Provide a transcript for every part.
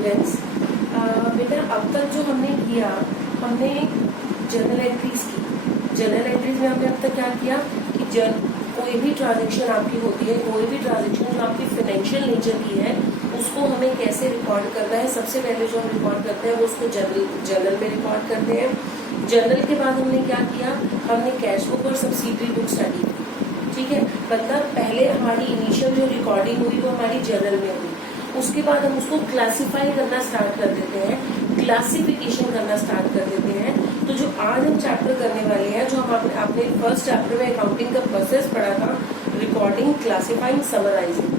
Students, बेटा अब तक जो हमने किया, हमने जर्नल एंट्रीज की। जर्नल एंट्रीज में हमने अब तक क्या किया कि कोई भी ट्रांजेक्शन आपकी होती है, कोई भी ट्रांजेक्शन जो आपकी फाइनेंशियल नेचर की है, उसको हमें कैसे रिकॉर्ड करना है। सबसे पहले जो हम रिकॉर्ड करते हैं वो उसको जर्नल में रिकॉर्ड करते हैं। जर्नल के बाद हमने क्या किया, हमने कैश बुक और सब्सिडरी बुक स्टडी की। ठीक है, मतलब पहले हमारी इनिशियल जो रिकॉर्डिंग हुई वो हमारी जर्नल में हुई, उसके बाद हम उसको क्लासिफाई करना स्टार्ट कर देते हैं, क्लासिफिकेशन करना स्टार्ट कर देते हैं। तो जो आज हम चैप्टर करने वाले हैं, जो हम आपने फर्स्ट चैप्टर में अकाउंटिंग का प्रोसेस पढ़ा था, रिकॉर्डिंग, क्लासिफाइंग, समराइजिंग।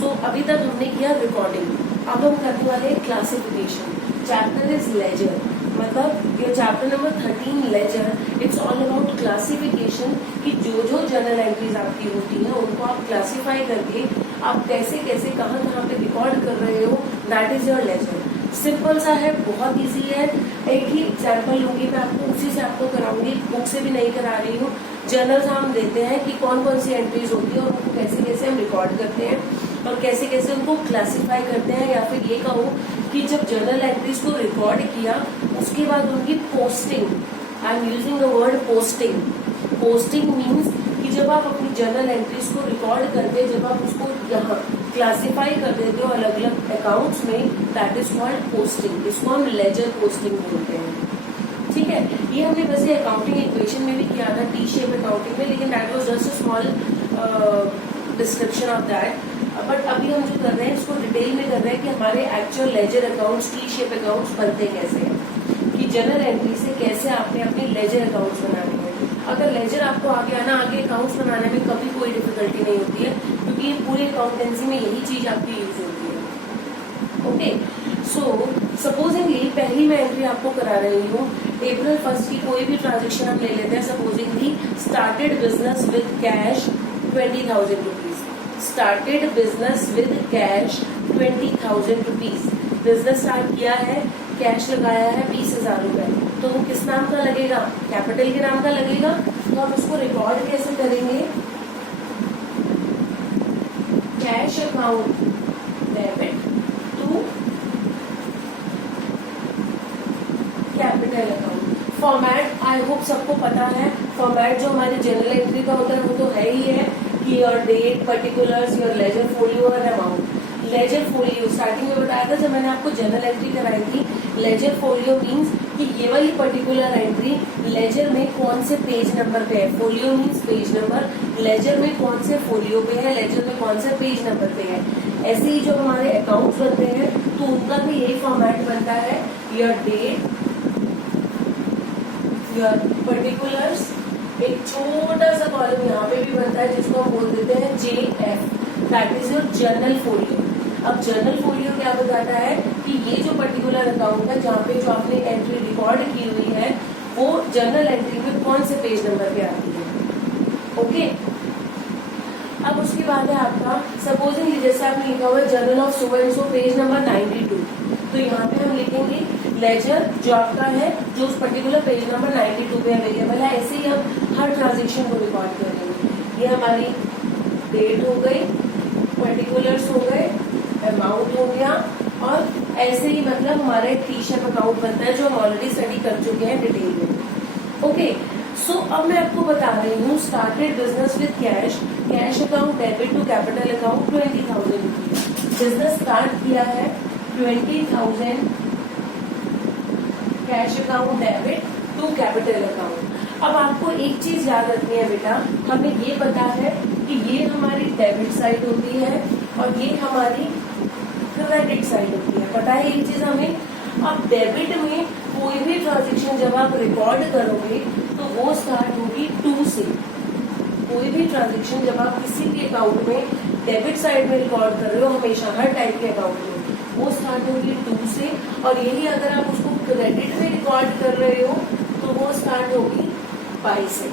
सो अभी तक हमने किया रिकॉर्डिंग, अब हम करने वाले हैं क्लासिफिकेशन। चैप्टर इज लेजर, मतलब ये chapter number 13 ledger. It's all about classification कि जो जो जर्नल एंट्रीज आपकी होती है उनको आप क्लासिफाई करके आप कैसे कैसे कहाँ कहाँ पे रिकॉर्ड कर रहे हो, that is your ledger. Simple सा है, बहुत इजी है। एक ही एग्जाम्पल लूंगी मैं आपको, उसी से आपको कराऊंगी, बुक से भी नहीं करा रही हूँ। जर्नल हम देते हैं कि कौन कौन सी एंट्रीज होती है और उनको कैसे कैसे हम रिकॉर्ड करते हैं और कैसे कैसे उनको क्लासिफाई करते हैं, या फिर ये कहो कि जब जर्नल एंट्रीज को रिकॉर्ड किया उसके बाद उनकी posting, I am using the word posting. Posting means कि जब आप अपनी जर्नल एंट्रीज को रिकॉर्ड करके जब आप उसको यहाँ क्लासिफाई कर देते हो अलग अलग अकाउंट्स में, दैट इज कॉल्ड पोस्टिंग। इसको हम लेजर पोस्टिंग बोलते हैं। ठीक है, ये हमने वैसे अकाउंटिंग इक्वेशन में भी किया था, टी शेप अकाउंटिंग में, लेकिन that was just a small description of that. But अभी हम जो कर रहे हैं इसको डिटेल में कर रहे हैं कि हमारे actual ledger accounts, T shape accounts बनते कैसे हैं, कि जर्नल एंट्री से कैसे आपने अपने लेजर अकाउंट्स बनाने हैं। अगर लेजर आपको आगे आना, आगे अकाउंट्स बनाने में कभी कोई डिफिकल्टी नहीं होती है, क्योंकि ये पूरी अकाउंटेंसी में यही चीज आपकी यूज होती है। ओके, सो सपोजिंगली पहली मैं एंट्री आपको करा रही हूँ, April 1 की कोई भी ट्रांजेक्शन हम ले लेते हैं। Supposedly started business with cash 20,000 rupees. Started business with cash 20,000 rupees. Business start किया है, कैश लगाया है 20,000 रुपए, तो वो किस नाम का लगेगा, कैपिटल के नाम का लगेगा। तो हम उसको रिकॉर्ड कैसे करेंगे, cash account debit to capital account. Format I hope सबको पता है, फॉर्मेट जो हमारे जनरल एंट्री का होता है वो तो है ही है कि your date, particulars, your ledger folio और अमाउंट। लेजर फोलियो स्टार्टिंग में बताया था जब मैंने आपको जनरल एंट्री कराई थी। लेजर फोलियो मीन्स कि ये वाली पर्टिकुलर एंट्री लेजर में कौन से पेज नंबर पे है। Folio means page number, ledger में कौन से फोलियो पे है, लेजर में कौन से पेज नंबर पे है। ऐसे ही जो हमारे अकाउंट्स बनते हैं तो उनका भी यही फॉर्मेट बनता है, योर डेट, योर पर्टिकुलर्स, एक छोटा सा कॉलम यहाँ पे भी बनता है जिसको हम बोल देते हैं JF, that is your journal folio. अब जर्नल फोलियो क्या बताता है कि ये जो पर्टिकुलर अकाउंट है जहाँ पे जो आपने एंट्री रिकॉर्ड की हुई है वो जर्नल एंट्री में कौन से पेज नंबर पे आती है। ओके, अब उसके बाद है आपका सपोजिंग जैसे आपने लिखा हुआ है journal of so and so page number 92, तो यहाँ पे हम लिखेंगे लेजर जो आपका है जो उस पर्टिकुलर पेज नंबर 92 पे अवेलेबल है। ऐसे ही हम हर ट्रांजेक्शन को रिकॉर्ड करेंगे। ये हमारी डेट हो गई, पर्टिकुलर्स हो गए, अमाउंट हो गया, और ऐसे ही मतलब हमारा एक टी शेप अकाउंट बनता है जो हम ऑलरेडी स्टडी कर चुके हैं डिटेल में। ओके, सो अब मैं आपको बता रही हूँ started business with cash, cash account debit to capital account 20,000 rupees. Business start किया है 20,000 cash account debit to capital account. अब आपको एक चीज याद रखनी है बेटा, हमें ये पता है कि ये हमारी डेबिट साइड होती है और ये हमारी क्रेडिट साइड होती है, पता है ये चीज हमें। अब डेबिट में कोई भी ट्रांजेक्शन जब आप रिकॉर्ड करोगे तो वो स्टार्ट होगी 2 से। कोई भी ट्रांजेक्शन जब आप किसी भी अकाउंट में डेबिट साइड में रिकॉर्ड कर रहे हो, हमेशा हर टाइप के अकाउंट में वो स्टार्ट होगी 2 से, और यही अगर आप उसको क्रेडिट में रिकॉर्ड कर रहे हो तो वो स्टार्ट होगी 5 से।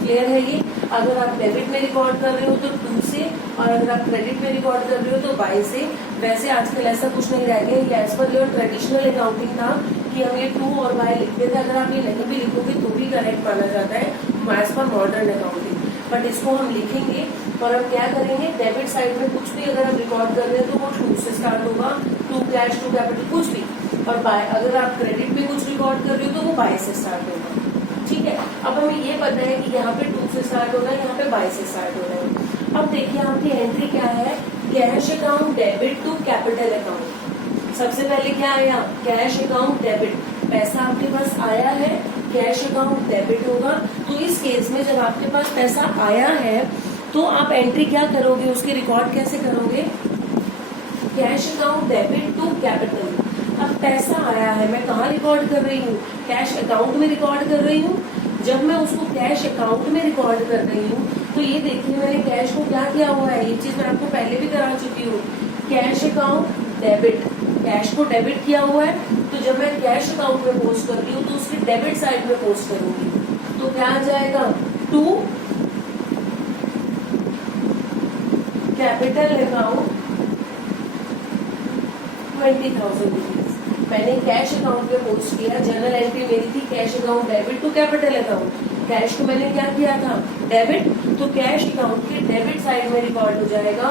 क्लियर है ये? अगर आप डेबिट में रिकॉर्ड कर रहे हो तो 2 से, और अगर आप क्रेडिट में रिकॉर्ड कर रहे हो तो 22 से। वैसे आजकल ऐसा कुछ नहीं रह गया, ये as per your traditional accounting था कि हम ये 2 और y लिखते थे। अगर आप ये नहीं भी लिखोगे तो भी करेक्ट माना जाता है as per modern accounting, but इसको हम लिखेंगे और हम क्या करेंगे, डेबिट साइड में कुछ भी अगर हम रिकॉर्ड कर रहे हैं तो वो 2 से स्टार्ट होगा, टू कैश, टू कैपिटल, कुछ भी। और बाय, अगर आप क्रेडिट में कुछ रिकॉर्ड कर रहे हो तो वो बाय से स्टार्ट होगा। ठीक है, अब हमें ये पता है कि यहाँ पे टू से स्टार्ट होना है, यहाँ पे बाय से स्टार्ट होना है। अब देखिए आपकी एंट्री क्या है, cash account debit to capital account. सबसे पहले क्या आया, कैश अकाउंट डेबिट, पैसा आपके पास आया है, कैश अकाउंट डेबिट होगा। तो इस केस में जब आपके पास पैसा आया है तो आप एंट्री क्या करोगे, उसके रिकॉर्ड कैसे करोगे, cash account debit to capital. अब पैसा आया है, मैं कहाँ रिकॉर्ड कर रही हूँ, कैश अकाउंट में रिकॉर्ड कर रही हूँ। जब मैं उसको कैश अकाउंट में रिकॉर्ड कर रही हूँ तो ये देखिए मैंने कैश को क्या किया हुआ है, ये चीज मैं आपको पहले भी करा चुकी हूँ, कैश अकाउंट डेबिट, कैश को डेबिट किया हुआ है। तो जब मैं कैश अकाउंट में पोस्ट कर रही हूँ तो उसकी डेबिट साइड में पोस्ट करूंगी, तो क्या आ जाएगा, टू कैपिटल अकाउंट 20,000 रुपीज। मैंने कैश अकाउंट में पोस्ट किया, जनरल एंट्री मेरी थी cash account debit to capital account. Cash को मैंने क्या किया था, डेबिट, तो कैश अकाउंट के डेबिट साइड में रिकॉर्ड हो जाएगा,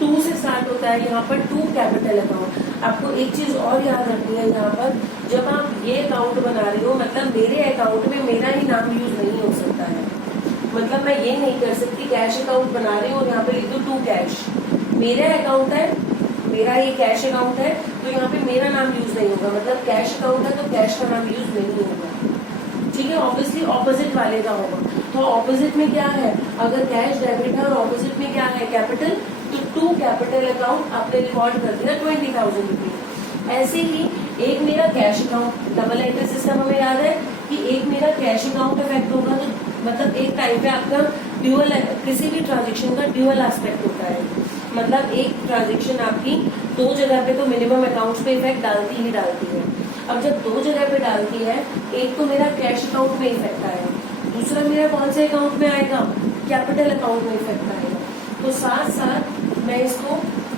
टू से स्टार्ट होता है यहाँ पर, टू कैपिटल अकाउंट। आपको एक चीज और याद रखनी है यहाँ पर, जब आप ये अकाउंट बना रहे हो, मतलब मेरे अकाउंट में मेरा ही नाम यूज नहीं हो सकता है। मतलब मैं ये नहीं कर सकती कैश अकाउंट बना रही हूँ और यहाँ पे लिख दो टू कैश, मेरा अकाउंट है, मेरा ये कैश अकाउंट है, तो यहाँ पे मेरा नाम यूज नहीं होगा। मतलब कैश अकाउंट है तो कैश का नाम यूज नहीं होगा। ठीक है, ऑब्वियसली ऑपोजिट वाले का होगा। तो ऑपोजिट में क्या है, अगर कैश डेबिट है और ऑपोजिट में क्या है, कैपिटल, तो टू कैपिटल अकाउंट आपने रिकॉर्ड कर दिया 20,000 रुपीज। ऐसे ही एक मेरा cash account, double entry system हमें याद है कि एक मेरा कैश अकाउंट इफेक्ट होगा, तो मतलब एक टाइम पे आपका ड्यूअल, किसी भी ट्रांजेक्शन का ड्यूअल एस्पेक्ट होता है। मतलब एक ट्रांजेक्शन आपकी दो जगह पे तो मिनिमम अकाउंट्स पे इफेक्ट डालती ही डालती है। अब जब दो जगह पे डालती है, एक तो मेरा कैश अकाउंट में इफेक्ट आया, दूसरा मेरा कौन से अकाउंट में आएगा, कैपिटल अकाउंट में इफेक्ट आएगा। तो साथ साथ मैं इसको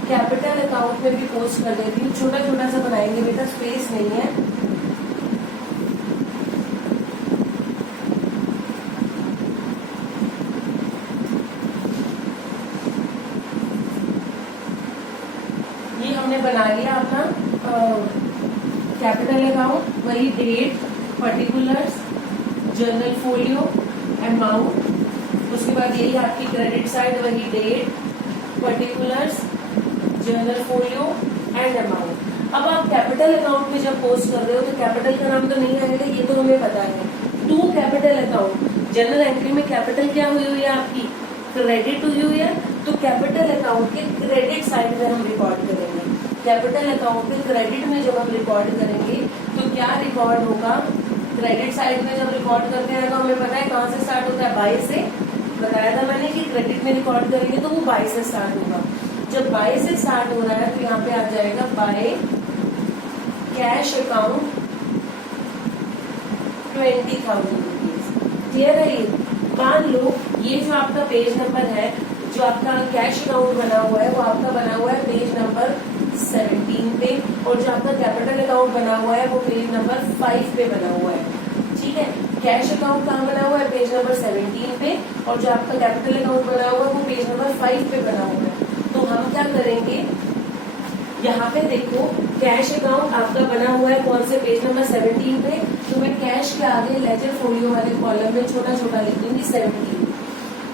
कैपिटल अकाउंट में भी पोस्ट कर देती हूँ। छोटा छोटा सा बनाएंगे बेटा, स्पेस नहीं है। ये हमने बना लिया अपना कैपिटल अकाउंट, वही date, particulars, journal folio, amount, उसके बाद यही आपकी क्रेडिट साइड, वही date, particulars, journal folio and amount. अब आप कैपिटल अकाउंट में जब पोस्ट कर रहे हो तो कैपिटल का नाम तो नहीं आएगा, ये तो हमें पता है। To capital account, general entry में कैपिटल क्या हुई हुई है आपकी, क्रेडिट हुई हुई है, तो कैपिटल अकाउंट के क्रेडिट साइड में हम रिकॉर्ड करेंगे। कैपिटल अकाउंट के क्रेडिट में जब हम रिकॉर्ड करेंगे तो क्या रिकॉर्ड होगा, क्रेडिट साइड में जब रिकॉर्ड करते हैं तो हमें पता है कहाँ से स्टार्ट होता है, बाय से। बताया था मैंने कि क्रेडिट में रिकॉर्ड करेंगे तो वो बाय से स्टार्ट होगा। जब बाय से स्टार्ट हो रहा है तो यहाँ पे आ जाएगा by cash account 20,000 rupees. Clear है? ये मान लो ये जो आपका पेज नंबर है, जो आपका कैश अकाउंट बना हुआ है, वो आपका बना हुआ है पेज नंबर 17 पे, और जो आपका कैपिटल अकाउंट बना हुआ है वो पेज नंबर 5 पे बना हुआ है। ठीक है, कैश अकाउंट कहाँ बना हुआ है, पेज नंबर 17 पे, और जो आपका कैपिटल अकाउंट बना हुआ है वो पेज नंबर 5 पे बना हुआ है। तो हम क्या करेंगे, यहाँ पे देखो कैश अकाउंट आपका बना हुआ है कौन से, पेज नंबर 17 पे, तो मैं कैश के आगे लेजर फोलियो वाले कॉलम में छोटा छोटा लिख दूंगी 17।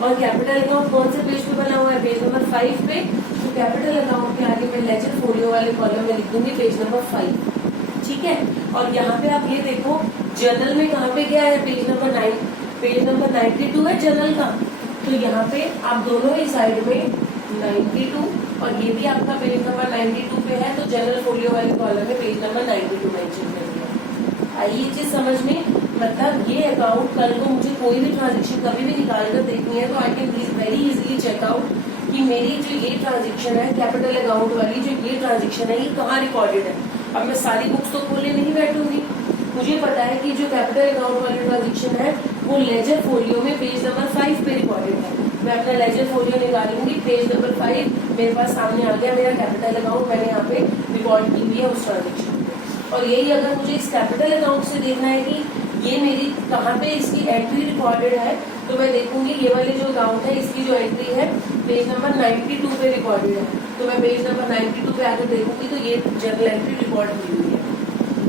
और कैपिटल अकाउंट कौन से पेज पे बना हुआ है, पेज नंबर 5 पे, तो कैपिटल अकाउंट के आगे मैं लेजर फोलियो वाले कॉलम में लिख दूंगी पेज नंबर 5। ठीक है, और यहाँ पे आप ये देखो जर्नल में कहाँ पे गया है, पेज नंबर 9, पेज नंबर 92 है जर्नल का, तो यहाँ पे आप दोनों ही साइड में 92, और ये भी आपका पेज नंबर 92 पे है, तो जनरल फोलियो वाले कॉलम में पेज नंबर 92 मेंशन कर दिया। आई ये चीज समझ में? मतलब ये अकाउंट कल को मुझे कोई भी ट्रांजेक्शन कभी भी निकाल कर देखनी है तो I can very easily check out कि मेरी जो ये ट्रांजेक्शन है कैपिटल अकाउंट वाली, जो ये ट्रांजेक्शन है ये कहाँ रिकॉर्डेड है। अब मैं सारी बुक्स तो खोलने नहीं बैठूंगी, मुझे पता है कि जो कैपिटल अकाउंट वाली ट्रांजेक्शन है वो लेजर फोलियो में पेज नंबर 5 पे रिकॉर्डेड है। मैं अपना लेजर फोलियो निकालूंगी, पेज नंबर 5 मेरे पास सामने आ गया, मेरा कैपिटल अकाउंट मैंने यहाँ पे रिकॉर्ड की हुई है उस ट्रांजेक्शन पे। और यही अगर मुझे इस कैपिटल अकाउंट से देखना है कि ये मेरी कहाँ पे इसकी एंट्री रिकॉर्डेड है, तो मैं देखूंगी ये वाली जो अकाउंट है इसकी जो एंट्री है पेज नंबर 92 पे रिकॉर्डेड है, तो मैं पेज नंबर 92 पे आकर देखूंगी तो ये जर्नल एंट्री रिकॉर्ड हुई हुई है।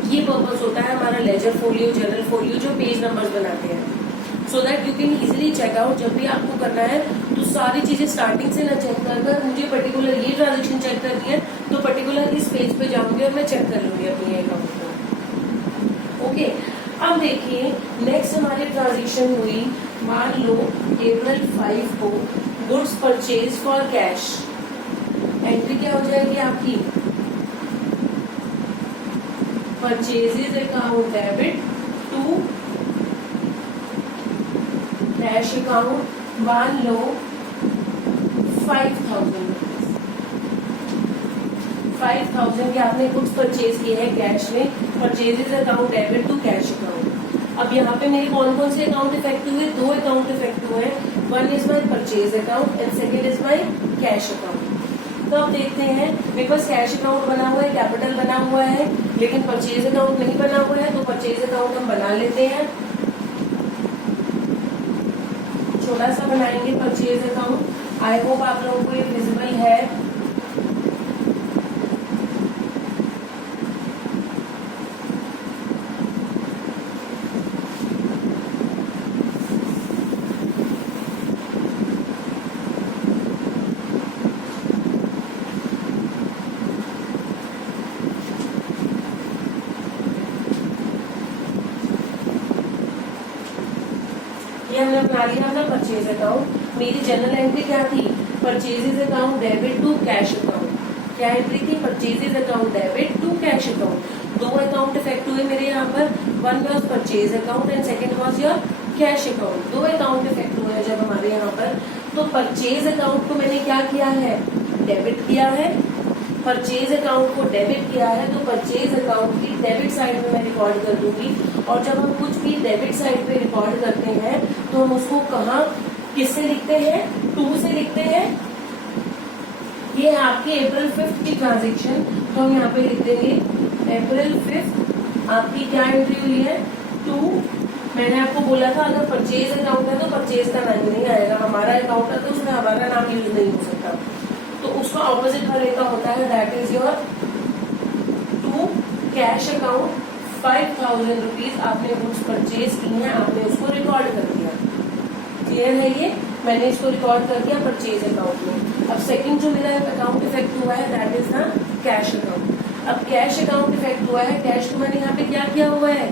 ये पर्पस होता है हमारा लेजर फोलियो, जर्नल फोलियो जो पेज नंबर्स बनाते हैं, so that you can easily check out. जब भी आपको करना है तो सारी चीजें स्टार्टिंग से ना चेक कर मुझे पर्टिकुलर ये ट्रांजेक्शन चेक करनी है तो पर्टिकुलर इस पेज पे जाऊंगी और मैं चेक कर लूंगी अपनी अकाउंट को। ओके, अब देखिए नेक्स्ट हमारी ट्रांजेक्शन हुई, मान लो अप्रैल 5 को goods purchase for cash, entry क्या हो जाएगी आपकी, purchases account debit to cash account, मान लो 5,000 5,000 के आपने गुड्स परचेज किए हैं कैश में, purchases account debit to cash account. अब यहाँ पे मेरे कौन कौन से अकाउंट इफेक्ट हुए, दो अकाउंट इफेक्ट हुए हैं, one is my purchase account and second is my cash account. तो अब देखते हैं, मेरे पास कैश अकाउंट बना हुआ है, कैपिटल बना हुआ है, लेकिन परचेज अकाउंट नहीं बना हुआ है, तो परचेज अकाउंट हम बना लेते हैं, छोटा सा बनाएंगे परचेज अकाउंट। आई होप आप लोगों को ये विजिबल है। ये हमने बना लिया अपना परचेज अकाउंट। मेरी जनरल एंट्री क्या थी, purchases account debit to cash account. क्या एंट्री थी, purchases account debit to cash account. दो अकाउंट इफेक्ट हुए मेरे यहाँ पर, one was purchase account and second was your cash account. दो अकाउंट इफेक्ट हुए जब हमारे यहाँ पर, तो परचेज अकाउंट को मैंने क्या किया है, डेबिट किया है, परचेज अकाउंट को डेबिट किया है, तो परचेज अकाउंट की डेबिट साइड में मैं रिकॉर्ड कर दूंगी। और जब हम कुछ भी डेबिट साइड पे रिकॉर्ड करते हैं तो हम उसको कहाँ किससे लिखते हैं, टू से लिखते हैं। ये है आपकी अप्रैल 5 की ट्रांजेक्शन, तो हम यहाँ पे लिख देंगे अप्रैल 5 आपकी क्या एंट्री हुई है, टू। मैंने आपको बोला था अगर परचेज अकाउंट है तो परचेज का नाम नहीं आएगा, हमारा अकाउंट है तो उसमें हमारा नाम यूज नहीं हो सकता, तो उसका ऑपोजिट वाले का होता है, that is your to cash account. 5,000 rupees आपने गुड्स परचेज की हैं, आपने उसको रिकॉर्ड कर दिया। क्लियर है ये, मैंने इसको रिकॉर्ड कर दिया परचेज अकाउंट में। अब सेकंड जो मेरा अकाउंट इफेक्ट हुआ है that is the cash account. अब कैश अकाउंट इफेक्ट हुआ है, कैश को मैंने यहाँ पे क्या किया हुआ है,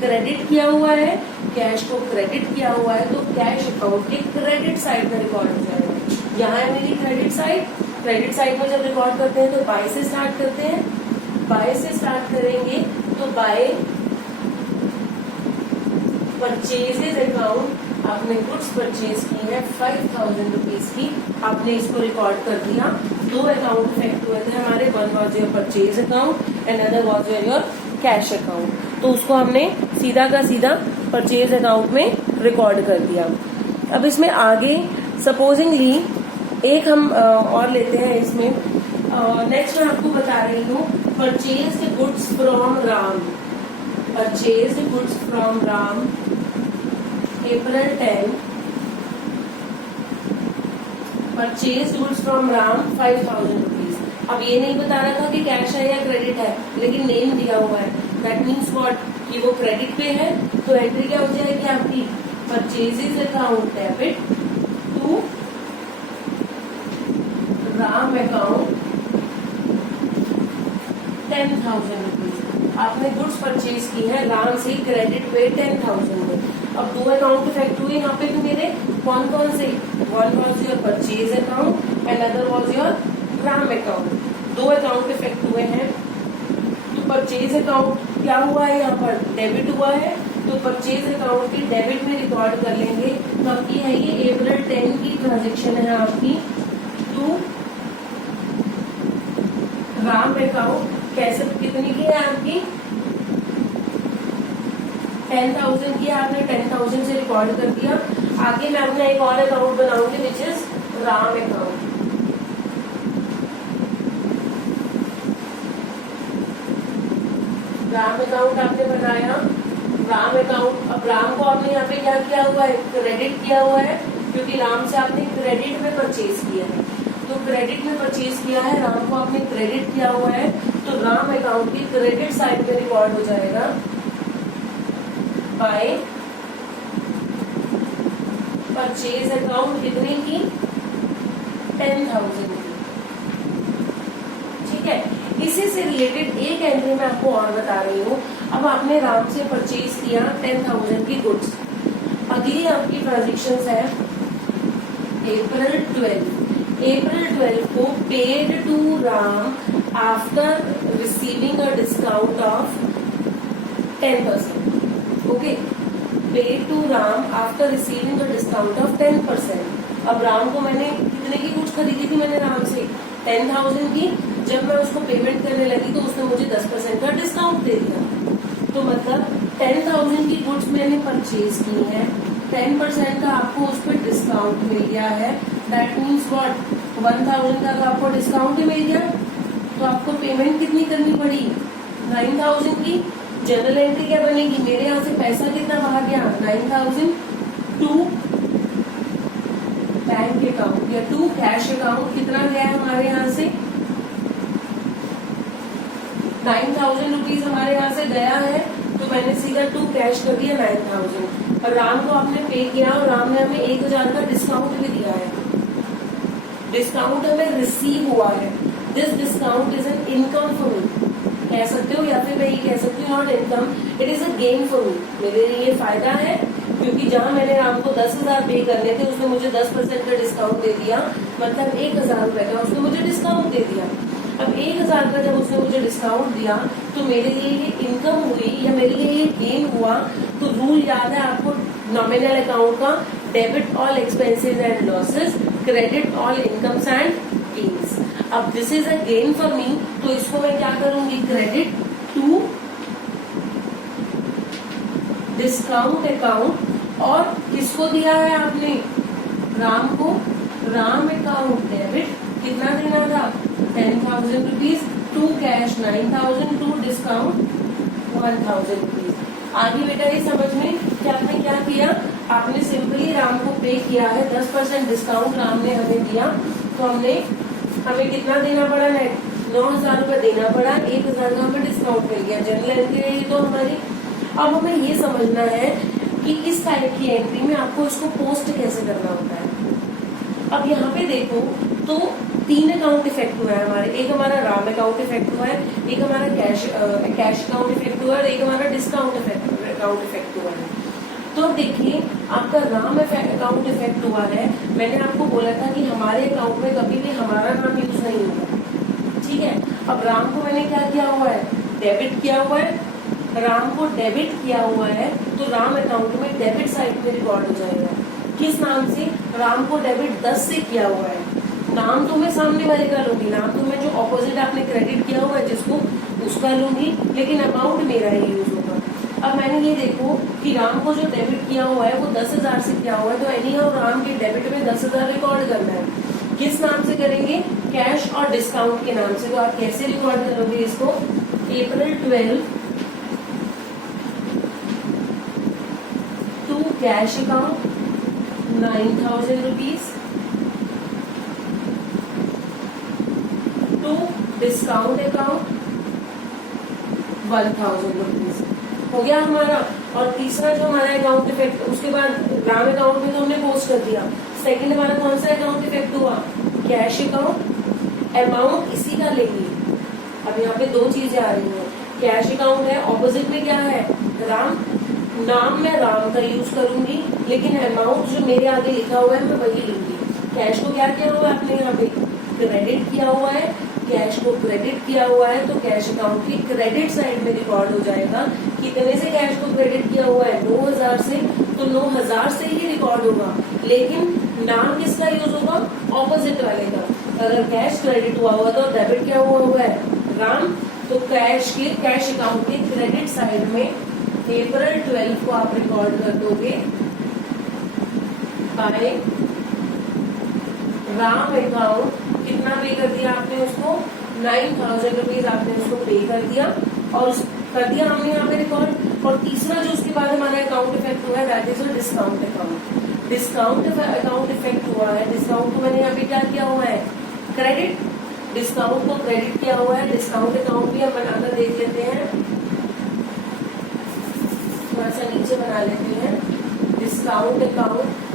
क्रेडिट किया हुआ है, कैश को क्रेडिट किया हुआ है, तो कैश अकाउंट के क्रेडिट साइड में रिकॉर्ड हो जाएगा। यहाँ है मेरी क्रेडिट साइड, क्रेडिट साइड में जब रिकॉर्ड करते हैं तो बाय से स्टार्ट करते हैं, बाय से स्टार्ट करेंगे तो बाय परचेजेज अकाउंट, आपने गुड्स परचेज की है 5,000 रुपीज की, आपने इसको रिकॉर्ड कर दिया। दो अकाउंट इफेक्ट हुए थे हमारे, one was your purchase account and other was your cash account, तो उसको हमने सीधा का सीधा परचेज अकाउंट में रिकॉर्ड कर दिया। अब इसमें आगे सपोजिंगली एक हम और लेते हैं इसमें, नेक्स्ट मैं आपको बता रही हूँ, purchase goods from Ram, purchase goods from Ram April 10, purchase goods from Ram 5,000 rupees. अब ये नहीं बता रहा था कि कैश है या क्रेडिट है, लेकिन नेम दिया हुआ है, दैट मीन्स व्हाट, कि वो क्रेडिट पे है, तो एंट्री क्या हो जाएगी आपकी, purchases account debit to Ram account 10,000 rupees. आपने गुड्स परचेज की है राम से, क्रेडिट पे 10,000 में। अब दो अकाउंट इफेक्ट हुए यहाँ पे भी मेरे, कौन कौन से, one was your purchase account and other was your Ram account. दो अकाउंट इफेक्ट हुए हैं, तो परचेज अकाउंट क्या हुआ है यहाँ पर, डेबिट हुआ है, तो परचेज अकाउंट की डेबिट में रिकॉर्ड कर लेंगे। तो आपकी है ये अप्रैल 10 की ट्रांजेक्शन है आपकी, टू राम अकाउंट, कैसे कितनी की है आपकी, 10,000 की, आपने 10,000 से रिकॉर्ड कर दिया। आगे मैं अपना एक और अकाउंट बनाऊंगी which is Ram account. Ram account आपने बनाया, राम अकाउंट, अब राम को आपने यहाँ पे क्या किया हुआ है, क्रेडिट किया हुआ है, क्योंकि राम से आपने क्रेडिट में परचेज किया है, तो क्रेडिट में परचेज किया है, राम को आपने क्रेडिट किया हुआ है, तो राम अकाउंट की क्रेडिट साइड पे रिकॉर्ड हो जाएगा बाय परचेज अकाउंट कितने की, 10,000 की। ठीक है, इसी से रिलेटेड एक एंट्री मैं आपको और बता रही हूँ। अब आपने राम से परचेज किया 10,000 की गुड्स, अगली आपकी ट्रांजेक्शन है April 12 को paid to Ram after receiving a discount of 10%। Okay, paid to Ram after receiving a discount of 10%। अब राम को मैंने कितने की गुड्स खरीदी थी, मैंने राम से 10,000 की, जब मैं उसको पेमेंट करने लगी तो उसने मुझे 10% का डिस्काउंट दे दिया। तो मतलब 10,000 की गुड्स मैंने परचेज की है, 10% का आपको उस पर डिस्काउंट मिल गया है, दैट मीन्स व्हाट, 1,000 का आपको डिस्काउंट ही मिल गया, तो आपको पेमेंट कितनी करनी पड़ी, 9,000 की। जनरल एंट्री क्या बनेगी, मेरे यहाँ से पैसा कितना बाहर गया, 9,000 टू बैंक अकाउंट या टू कैश अकाउंट, कितना गया है हमारे यहाँ से, 9,000 रुपीज हमारे यहाँ से गया है, तो मैंने सीधा टू कैश कर दिया 9,000। और राम को आपने पे किया और राम ने हमें 1,000 का डिस्काउंट भी दिया है, डिस्काउंट हमें रिसीव हुआ है, this discount is an income for me, कह सकते हो, या फिर मैं ये कह सकती हूँ not income, it is a gain for मी, मेरे लिए ये फायदा है, क्योंकि जहाँ मैंने राम को 10,000 पे करने थे उसने मुझे 10% का डिस्काउंट दे दिया, मतलब 1,000 रुपए का उसने मुझे डिस्काउंट दे दिया। अब 1,000 का जब उसने मुझे डिस्काउंट दिया तो मेरे लिए ये इनकम हुई या मेरे लिए ये गेन हुआ। तो रूल याद है आपको नॉमिनल अकाउंट का, debit all expenses and losses, credit all incomes and gains. अब this is a gain for me, तो इसको मैं क्या करूंगी, क्रेडिट टू डिस्काउंट अकाउंट, और किसको दिया है आपने, राम को, राम अकाउंट डेबिट कितना देना था, 10,000 rupees, to cash 9,000, to discount 1,000 rupees. आगे बेटा ये समझ में कि आपने क्या किया, आपने सिंपली राम को पे किया है, 10% डिस्काउंट राम ने हमें दिया, तो हमें कितना देना पड़ा, नेट 9,000 रुपए देना पड़ा, 1,000 का हमें डिस्काउंट मिल गया, जनरल एंट्री तो हमारी। अब हमें ये समझना है कि इस टाइप की एंट्री में आपको इसको पोस्ट कैसे करना होता है। अब यहाँ पे देखो तो 3 अकाउंट इफेक्ट हुआ है हमारे, एक हमारा राम अकाउंट इफेक्ट हुआ है, एक हमारा कैश अकाउंट इफेक्ट हुआ है, और एक हमारा डिस्काउंट अकाउंट इफेक्ट हुआ है। तो देखिए आपका राम अकाउंट इफेक्ट हुआ है, मैंने आपको बोला था कि हमारे अकाउंट में कभी भी हमारा नाम यूज नहीं होगा, ठीक है। अब राम को मैंने क्या किया हुआ है, डेबिट किया हुआ है, राम को डेबिट किया हुआ है, तो राम अकाउंट में डेबिट साइड में रिकॉर्ड हो जाएगा। किस नाम से, राम को डेबिट 10 से किया हुआ है, नाम तो मैं सामने वाले का लूंगी, नाम तो मैं जो ऑपोजिट आपने क्रेडिट किया हुआ है जिसको, उसका लूंगी, लेकिन अमाउंट मेरा ही यूज होगा। अब मैंने ये देखो कि राम को जो डेबिट किया हुआ है वो 10,000 से किया हुआ है, तो एनी हाउ राम के डेबिट में 10,000 रिकॉर्ड करना है। किस नाम से करेंगे, कैश और डिस्काउंट के नाम से। तो आप कैसे रिकॉर्ड करोगे इसको, April 12 to cash account 9,000 rupees, to discount account 1,000 rupees, हो गया हमारा। और तीसरा जो हमारा अकाउंट इफेक्ट, उसके बाद राम अकाउंट में तो हमने पोस्ट कर दिया। सेकंड हमारा कौन सा अकाउंट इफेक्ट हुआ, कैश अकाउंट, अमाउंट इसी का लेंगे। अब यहाँ पे 2 चीजें आ रही हैं, कैश अकाउंट है, ऑपोजिट में क्या है, राम, नाम मैं राम का यूज करूंगी, लेकिन अमाउंट जो मेरे आगे लिखा हुआ है मैं वही लूंगी। कैश को क्या किया हुआ है आपने यहाँ पे, क्रेडिट किया हुआ है, कैश को क्रेडिट किया हुआ है, तो कैश अकाउंट की क्रेडिट साइड में रिकॉर्ड हो जाएगा। कितने से कैश को क्रेडिट किया हुआ है, 9,000 से, तो 9,000 से ही रिकॉर्ड होगा, लेकिन नाम किसका यूज होगा, ऑपोजिट वाले का। अगर कैश क्रेडिट हुआ हुआ तो डेबिट क्या हुआ है, राम, तो कैश अकाउंट के क्रेडिट साइड में April 12 को आप रिकॉर्ड कर दोगे बाय राम अकाउंट। कितना पे कर दिया आपने उसको, 9,000 रुपीज आपने उसको पे कर दिया। और कर दिया हमने यहाँ पे रिकॉर्ड। और तीसरा जो उसके बाद हमारा अकाउंट इफेक्ट हुआ है that is discount account. Discount account effect हुआ है, डिस्काउंट को मैंने यहाँ पे क्या किया हुआ है, क्रेडिट, डिस्काउंट को क्रेडिट किया हुआ है। डिस्काउंट अकाउंट भी हम बनाकर देख लेते हैं, थोड़ा सा नीचे बना लेते हैं। डिस्काउंट अकाउंट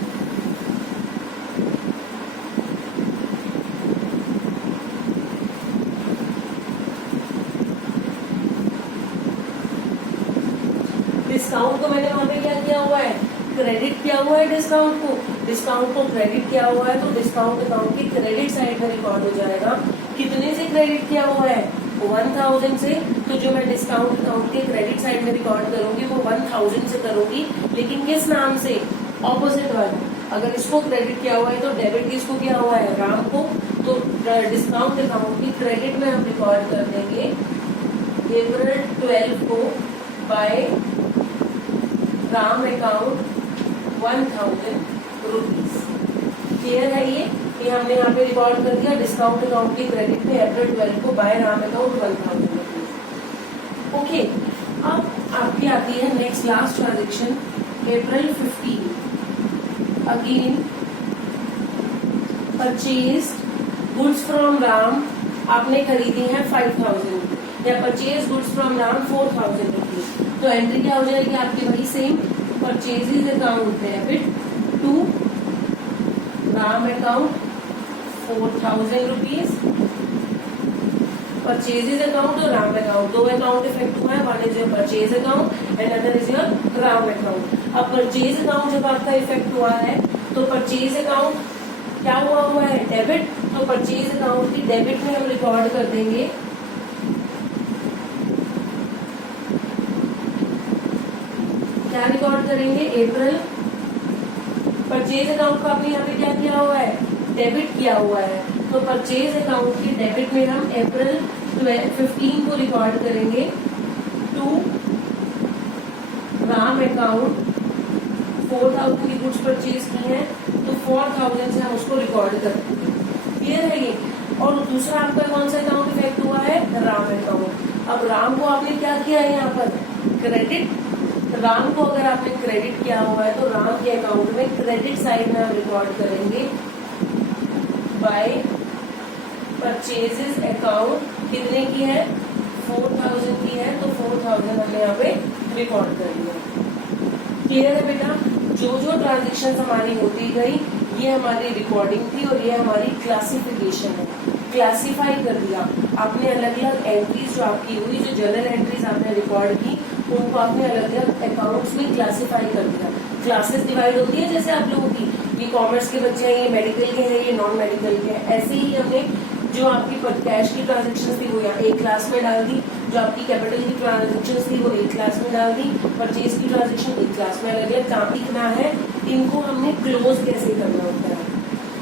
डिस्काउंट को मैंने वहां पे क्या किया हुआ है, क्रेडिट किया हुआ है। डिस्काउंट को क्रेडिट किया हुआ है तो डिस्काउंट अकाउंट की क्रेडिट साइड में रिकॉर्ड हो जाएगा। कितने से क्रेडिट किया हुआ है, 1000 से। तो जो मैं डिस्काउंट अकाउंट के क्रेडिट साइड में रिकॉर्ड करूंगी वो 1000 से करूंगी, लेकिन किस नाम से, ऑपोजिट वन। अगर इसको क्रेडिट किया हुआ है तो डेबिट किसको किया हुआ है, राम को। तो डिस्काउंट अकाउंट की क्रेडिट में हम रिकॉर्ड कर देंगे April 12 को by Ram account 1000 rupees. Clear है ये हमने यहाँ पे रिकॉर्ड कर दिया डिस्काउंट अकाउंट की क्रेडिट में April 12 को by Ram account 1000 rupees. Okay, अब आपकी आती है next last transaction April 15। Again purchase goods from Ram, आपने खरीदी है 5000 या purchase goods from Ram 4000 rupees. तो एंट्री क्या हो जाएगी आपकी वही same, purchases account debit to Ram account 4000 rupees. Purchases account और राम अकाउंट, दो अकाउंट इफेक्ट हुआ है, one is your purchase account and other is your Ram account. अब परचेज अकाउंट जब आपका इफेक्ट हुआ है तो परचेज अकाउंट क्या हुआ है, डेबिट। तो परचेज अकाउंट की डेबिट में हम रिकॉर्ड कर देंगे क्या रिकॉर्ड करेंगे, April। परचेज अकाउंट को आपने यहाँ पे क्या किया हुआ है, डेबिट किया हुआ है। तो परचेज अकाउंट की डेबिट में हम April 15 को रिकॉर्ड करेंगे टू राम अकाउंट 4000 की गुड्स परचेज की है तो 4000 से हम उसको रिकॉर्ड कर देंगे। क्लियर है ये। और दूसरा आपका कौन सा अकाउंट इफेक्ट हुआ है, राम अकाउंट। अब राम को आपने क्या किया है यहाँ पर, क्रेडिट। राम को अगर आपने क्रेडिट किया हुआ है तो राम के अकाउंट में क्रेडिट साइड में हम रिकॉर्ड करेंगे बाय परचेजेस अकाउंट। कितने की है, 4000 की है तो 4000 हमने यहाँ पे रिकॉर्ड कर दिया। क्लियर है बेटा। जो जो ट्रांजेक्शन हमारी होती गई ये हमारी रिकॉर्डिंग थी और ये हमारी क्लासिफिकेशन है। क्लासिफाई कर दिया आपने, अलग अलग एंट्रीज जो आपकी हुई, जो जर्नल एंट्रीज आपने रिकॉर्ड की उनको आपने अलग अलग अकाउंट्स में क्लासिफाई कर दिया। क्लासेस डिवाइड होती है जैसे आप लोगों की, ये कॉमर्स के बच्चे हैं, ये मेडिकल के हैं, ये नॉन मेडिकल के हैं। ऐसे ही हमने जो आपकी कैश की ट्रांजेक्शन थी वो यहाँ एक क्लास में डाल दी, जो आपकी कैपिटल की ट्रांजेक्शन थी वो एक क्लास में डाल दी, परचेज की ट्रांजेक्शन एक क्लास में। अलग अलग काम लिखना है, इनको हमने क्लोज कैसे करना होता है।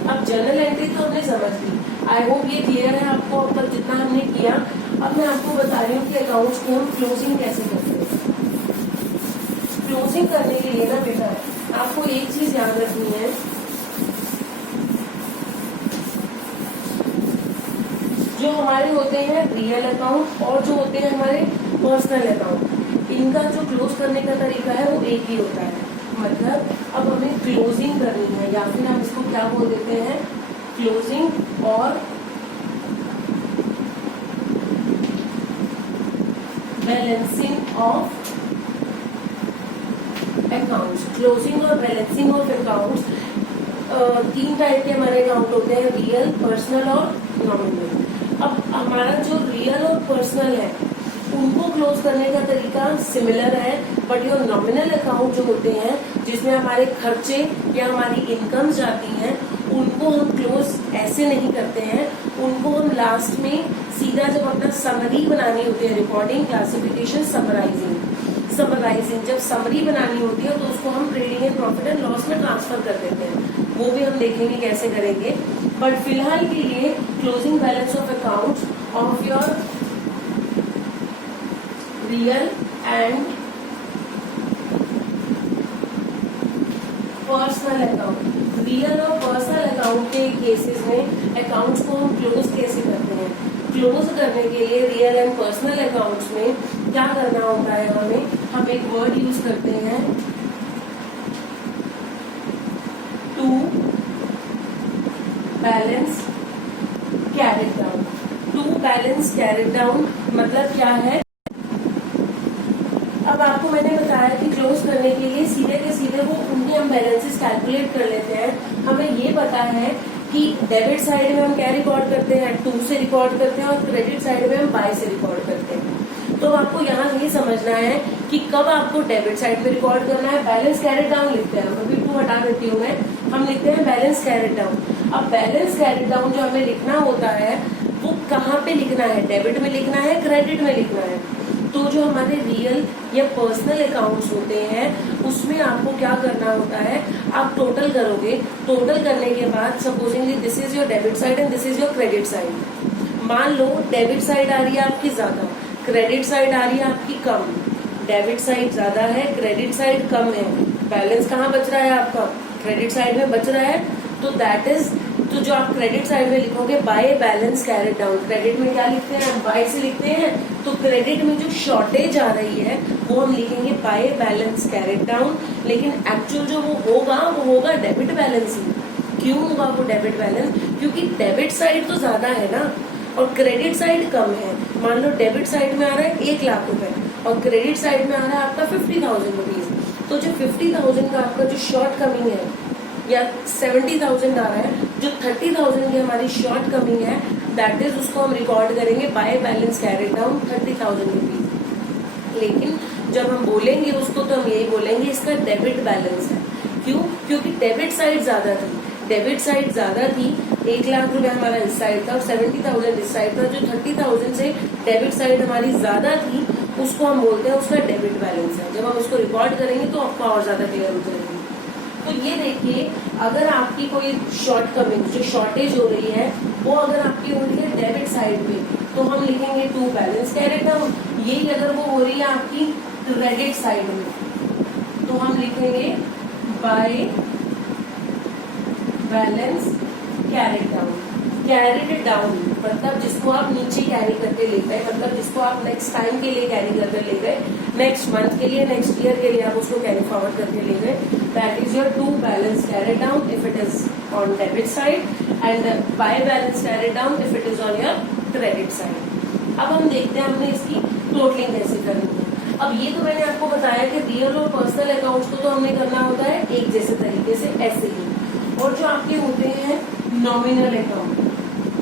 अब जर्नल एंट्री तो हमने समझ ली, आई होप ये क्लियर है आपको अब तक जितना हमने किया। अब मैं आपको बता रही हूँ कि अकाउंट्स की हम क्लोजिंग कैसे करते हैं। क्लोजिंग करने के लिए ना बेटा आपको एक चीज याद रखनी है, जो हमारे होते हैं रियल अकाउंट और जो होते हैं हमारे पर्सनल अकाउंट, इनका जो क्लोज करने का तरीका है वो एक ही होता है। मतलब अब हमें क्लोजिंग करनी है या फिर हम इसको क्या बोल देते हैं, क्लोजिंग और बैलेंसिंग ऑफ अकाउंट्स। क्लोजिंग और बैलेंसिंग ऑफ अकाउंट्स तीन टाइप के हमारे अकाउंट होते हैं, रियल, पर्सनल और नॉमिनल। अब हमारा जो रियल और पर्सनल है उनको क्लोज करने का तरीका सिमिलर है, बट ये नॉमिनल अकाउंट जो होते हैं जिसमें हमारे खर्चे या हमारी इनकम जाती हैं उनको हम क्लोज ऐसे नहीं करते हैं। उनको हम लास्ट में सीधा जब अपना समरी बनानी होती है, रिकॉर्डिंग, क्लासिफिकेशन, समराइजिंग जब समरी बनानी होती है तो उसको हम trading and profit and loss में ट्रांसफर कर देते हैं। वो भी हम देखेंगे कैसे करेंगे, बट फिलहाल के लिए closing balance of account of your real and personal account. Real और पर्सनल अकाउंट के केसेस में अकाउंट्स को हम क्लोज कैसे करते हैं। क्लोज करने के लिए रियल एंड पर्सनल अकाउंट्स में क्या करना होता है हमें, हम एक वर्ड यूज करते हैं, to balance carried down. To balance carried down मतलब क्या है, अब आपको मैंने बताया कि क्लोज करने के लिए सीधे के सीधे वो उनके हम बैलेंसेस कैलकुलेट कर लेते हैं। हमें ये पता है कि डेबिट साइड में हम क्या रिकॉर्ड करते हैं, 2 से रिकॉर्ड करते हैं, और क्रेडिट साइड में हम बाय से रिकॉर्ड करते हैं। तो आपको यहाँ ये समझना है कि कब आपको डेबिट साइड पे रिकॉर्ड करना है, बैलेंस कैरेट डाउन लिखते हैं, अभी 2 हटा देती हूँ मैं, हम लिखते हैं बैलेंस कैरेट डाउन। अब बैलेंस कैरेट डाउन जो हमें लिखना होता है वो कहाँ पे लिखना है, डेबिट में लिखना है, क्रेडिट में लिखना है। तो जो हमारे रियल या पर्सनल अकाउंट्स होते हैं उसमें आपको क्या करना होता है, आप टोटल करोगे, टोटल करने के बाद supposedly this is your debit side and this is your credit side. मान लो डेबिट साइड आ रही है आपकी ज्यादा, क्रेडिट साइड आ रही है आपकी कम, डेबिट साइड ज्यादा है, क्रेडिट साइड कम है, बैलेंस कहाँ बच रहा है आपका, क्रेडिट साइड में बच रहा है। तो दैट इज, तो जो आप क्रेडिट साइड में लिखोगे bye balance carried down, credit में क्या लिखते हैं हम बाय से लिखते हैं, तो क्रेडिट में जो शॉर्टेज आ रही है वो हम लिखेंगे बाय बैलेंस कैरेट डाउन, लेकिन एक्चुअल जो वो होगा डेबिट बैलेंस ही। क्यों होगा वो डेबिट बैलेंस, क्योंकि डेबिट साइड तो ज्यादा है ना और क्रेडिट साइड कम है। मान लो डेबिट साइड में आ रहा है 1 लाख रुपए और क्रेडिट साइड में आ रहा है आपका 50,000 रुपीज, तो जो 50,000 का आपका जो शॉर्ट कमिंग है या 70,000 आ रहा है, जो 30,000 की हमारी शॉर्ट कमिंग है, दैट इज उसको हम रिकॉर्ड करेंगे bye balance carried down 30,000 rupees. लेकिन जब हम बोलेंगे उसको तो हम यही बोलेंगे इसका डेबिट बैलेंस है। क्यों, क्योंकि डेबिट साइड ज्यादा थी, डेबिट साइड ज्यादा थी, 1 लाख रुपए हमारा इस साइड था और 70,000 इस साइड था, जो 30,000 से डेबिट साइड हमारी ज्यादा थी उसको हम बोलते हैं उसका डेबिट बैलेंस है। जब हम उसको रिकॉर्ड करेंगे तो आपको और ज्यादा क्लियर हो जाएगी। तो ये देखिए, अगर आपकी कोई शॉर्ट कमिंग जो शॉर्टेज हो रही है वो अगर आपकी हो रही है डेबिट साइड पे, तो हम लिखेंगे टू बैलेंस कैरेट डाउन। यही अगर वो हो रही है आपकी क्रेडिट साइड में तो हम लिखेंगे bye balance carried down. Carat down मतलब जिसको आप नीचे कैरी करके ले गए, मतलब जिसको आप नेक्स्ट टाइम के लिए कैरी करके ले गए, नेक्स्ट मंथ के लिए, नेक्स्ट ईयर के लिए आप उसको कैरी फॉरवर्ड करके ले गए, that is your to balance carried down if it is on debit side and by balance carried down if it is on your credit side. अब हम देखते हैं हमने इसकी टोटलिंग कैसे करनी है। अब ये तो मैंने आपको बताया कि रियल और पर्सनल अकाउंट्स को तो हमने करना होता है एक जैसे तरीके से ऐसे ही, और जो आपके होते हैं नॉमिनल अकाउंट,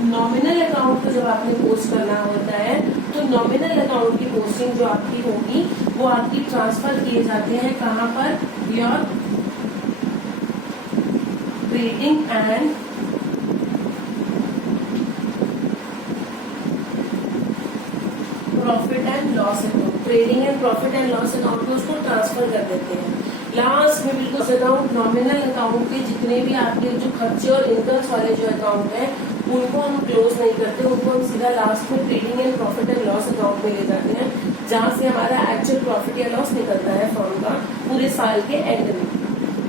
नॉमिनल अकाउंट को जब आपने पोस्ट करना होता है तो नॉमिनल अकाउंट की पोस्टिंग जो आपकी होगी वो आपकी ट्रांसफर किए जाते हैं कहाँ पर, your trading and profit and loss account, trading and profit and loss account को उसको ट्रांसफर कर देते हैं। लास्ट में बिल्कुल अकाउंट नॉमिनल अकाउंट के जितने भी आपके जो खर्चे और इनकम्स वाले जो अकाउंट है उनको हम क्लोज नहीं करते, उनको हम सीधा लास्ट में trading and profit and loss account में ले जाते हैं, जहां से हमारा एक्चुअल प्रॉफिट या लॉस निकलता है फर्म का पूरे साल के एंड में।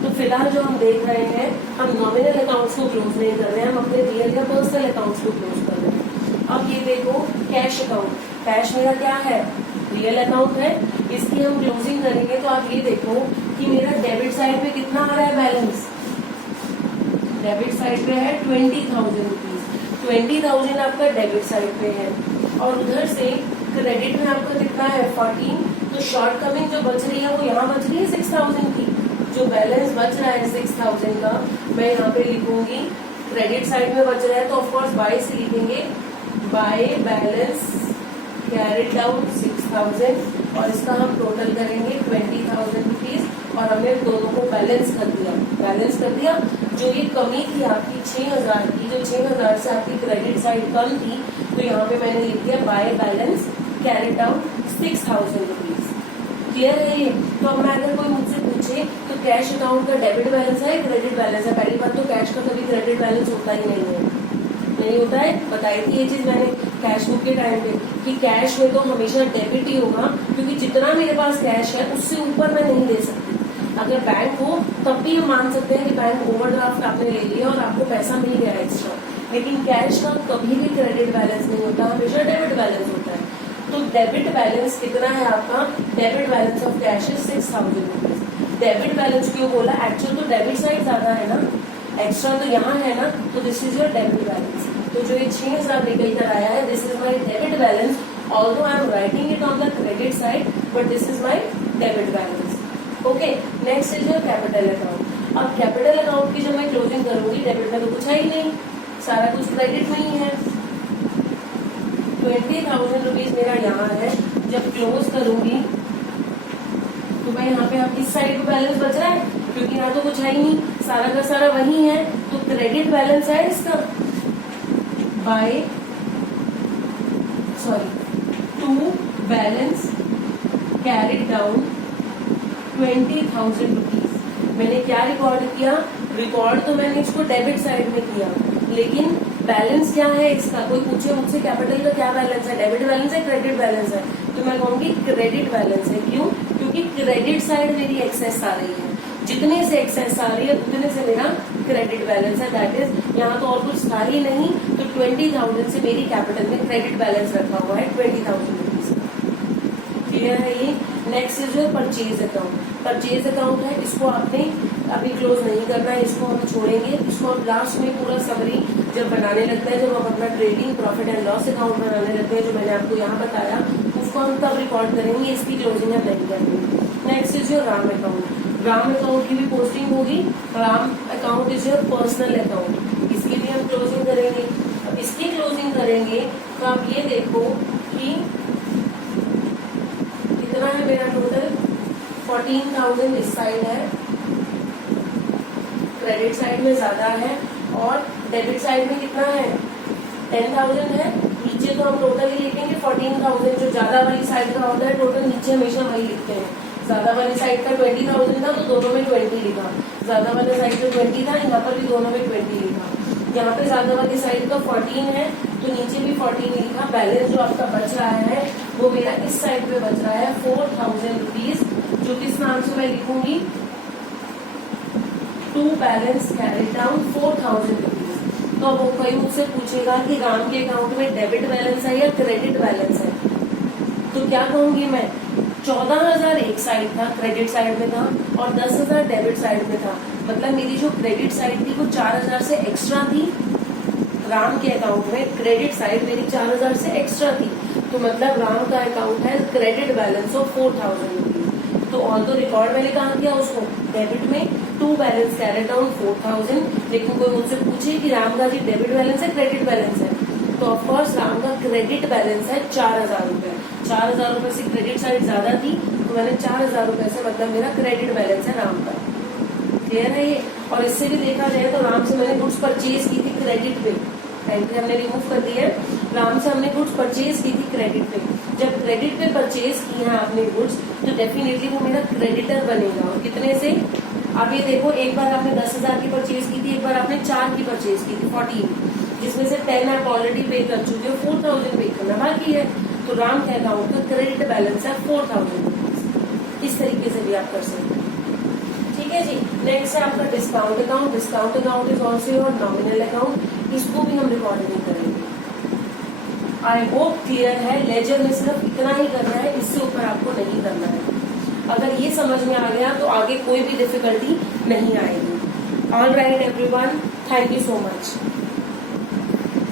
तो फिलहाल जो हम देख रहे हैं हम नॉमिनल अकाउंट्स को क्लोज नहीं कर रहे हैं, हम अपने रियल या पर्सनल अकाउंट्स को क्लोज कर रहे हैं। अब ये देखो कैश अकाउंट, कैश मेरा क्या है, रियल अकाउंट है, इसकी हम क्लोजिंग करेंगे तो आप ये देखो कि मेरा डेबिट साइड पे कितना आ रहा है बैलेंस, डेबिट साइड पे है 20,000 रुपीज, 20,000 आपका डेबिट साइड पे है, और उधर से क्रेडिट में आपका कितना है 14, तो शॉर्ट कमिंग जो बच रही है वो यहाँ बच रही है 6,000 की, जो बैलेंस बच रहा है 6,000 का मैं यहाँ पे लिखूंगी क्रेडिट साइड में बच रहा है तो ऑफकोर्स बाय से लिखेंगे बाय बैलेंस कैरेट डाउन 6,000 और इसका हम टोटल करेंगे 20,000 रुपीज, और हमने दोनों को बैलेंस कर दिया, बैलेंस कर दिया। जो ये कमी थी आपकी 6,000 की, जो 6,000 से आपकी क्रेडिट साइड कम थी, तो यहाँ पे मैंने लिख दिया bye balance carried down 6,000 rupees. Clear है ये? तो अब मैं अगर कोई मुझसे पूछे तो कैश अकाउंट का डेबिट बैलेंस है क्रेडिट बैलेंस है, पहली बात तो कैश का कभी क्रेडिट बैलेंस होता ही नहीं है, नहीं होता है, बताई थी ये चीज मैंने कैश बुक के टाइम पे कि कैश में तो हमेशा डेबिट ही होगा, क्योंकि जितना मेरे पास कैश है उससे ऊपर मैं नहीं दे सकती। अगर बैंक हो तब भी हम मान सकते हैं कि बैंक ओवरड्राफ्ट आपने ले लिया और आपको पैसा मिल गया एक्स्ट्रा, लेकिन कैश का कभी भी क्रेडिट बैलेंस नहीं होता, हमेशा डेबिट बैलेंस होता है। तो डेबिट बैलेंस कितना है आपका? Debit balance of cash is 6000 rupees. Debit balance क्यों बोला? एक्चुअल तो डेबिट साइड ज्यादा है ना, एक्स्ट्रा तो यहाँ है ना, तो this is your debit balance. तो जो ये 6000 निकल कर आया है, this is my debit balance, although I am writing it on the credit side, but this is my debit balance. Okay, next is your capital account. अब capital account की जब मैं क्लोजिंग करूंगी, डेबिट में तो कुछ है ही नहीं, सारा कुछ क्रेडिट में ही है। 20,000 रुपीज मेरा यहाँ है, जब क्लोज करूंगी तो मैं यहाँ पे आप किस साइड को बैलेंस बच रहा है, क्योंकि यहाँ तो कुछ है ही नहीं, सारा का सारा वही है, तो क्रेडिट बैलेंस है इसका by two balance carried down 20,000 rupees. मैंने क्या रिकॉर्ड किया? रिकॉर्ड तो मैंने इसको डेबिट साइड में किया, लेकिन बैलेंस क्या है इसका? कोई पूछे मुझसे कैपिटल का क्या बैलेंस है, डेबिट बैलेंस है, क्रेडिट बैलेंस है, तो मैं कहूंगी क्रेडिट बैलेंस है। क्यों? क्योंकि क्रेडिट साइड मेरी एक्सेस आ रही है, जितने से एक्सेस आ रही है उतने से मेरा क्रेडिट बैलेंस है। दैट इज यहाँ तो और कुछ था ही नहीं, तो 20,000 से मेरी कैपिटल में क्रेडिट बैलेंस रखा हुआ है 20,000 रुपीज। क्लियर है ये? Next is your purchase account. Purchase account है, इसको आपने अभी क्लोज नहीं करना है, इसको हम छोड़ेंगे। इसको हम लास्ट में पूरा समरी जब बनाने लगता है, जब हम अपना trading profit and loss account बनाने लगते हैं, जो मैंने आपको यहाँ बताया, उसको हम तब रिकॉर्ड करेंगे, इसकी क्लोजिंग हम नहीं करेंगे। Next is your Ram account. Ram account की भी पोस्टिंग होगी। Ram account is your personal account, इसकी भी हम क्लोजिंग करेंगे। अब इसकी क्लोजिंग करेंगे तो आप ये देखो कि कितना है मेरा टोटल, 14,000 इस साइड है, क्रेडिट साइड में ज्यादा है, और डेबिट साइड में कितना है? 10,000 है। नीचे तो हम टोटल ही लिखेंगे 14,000, जो ज्यादा वाली साइड का होता है टोटल नीचे हमेशा वही लिखते हैं। ज्यादा वाली साइड का 20,000 था तो दोनों में 20 लिखा, ज्यादा वाली साइड का 20 था, यहाँ पर भी दोनों में 20 लिखा। यहाँ पे ज्यादा वाली साइड का 14 है तो नीचे भी 14 लिखा। बैलेंस जो आपका बच रहा है वो मेरा इस साइड पे बच रहा है 4,000 रुपीज, जो किस नाम से मैं लिखूंगी? To balance carried down 4,000 rupees. तो अब कोई मुझसे पूछेगा कि राम के अकाउंट में डेबिट बैलेंस है या क्रेडिट बैलेंस है, तो क्या कहूंगी मैं? 14,000 एक साइड था, क्रेडिट साइड में था, और 10,000 डेबिट साइड में था। मतलब मेरी जो क्रेडिट साइड थी वो 4,000 से एक्स्ट्रा थी। राम के अकाउंट में क्रेडिट साइड मेरी 4,000 से एक्स्ट्रा थी, तो मतलब राम का अकाउंट है क्रेडिट बैलेंस ऑफ 4,000 रुपीज। तो ऑल तो रिकॉर्ड मैंने कहा किया उसको डेबिट में, टू बैलेंस कैरिड डाउन 4,000। लेकिन कोई मुझसे पूछे कि राम का जी डेबिट बैलेंस है क्रेडिट बैलेंस है, तो ऑफकोर्स राम का क्रेडिट बैलेंस है 4,000 रुपए। 4,000 रुपए से क्रेडिट साइड ज्यादा थी, तो मैंने 4,000 रुपए से मतलब मेरा क्रेडिट बैलेंस है राम का। क्लियर है ये? और इससे भी देखा जाए तो राम से मैंने गुड्स परचेज की थी क्रेडिट पे, एंट्री हमने रिमूव कर दी है। राम से हमने गुड्स परचेज की थी क्रेडिट पे। जब क्रेडिट पे परचेज की है आपने गुड्स, तो डेफिनेटली वो मेरा क्रेडिटर बनेगा। और कितने से? आप ये देखो, एक बार आपने 10,000 की परचेज की थी, एक बार आपने 4 की परचेज की थी 14, जिसमें से 10 आप ऑलरेडी पे कर चुके हो, 4,000 पे करना बाकी है। तो राम के अकाउंट का क्रेडिट बैलेंस है 4,000 रुपीज। इस तरीके से भी आप कर सकते हैं। ठीक है जी। नेक्स्ट है आपका discount account. Discount account is also your nominal account, इसको भी हम रिकॉर्ड नहीं करेंगे। आई होप क्लियर है। लेजर में सिर्फ इतना ही करना है, इससे ऊपर आपको नहीं करना है। अगर ये समझ में आ गया तो आगे कोई भी डिफिकल्टी नहीं आएगी। All right everyone, thank you so much.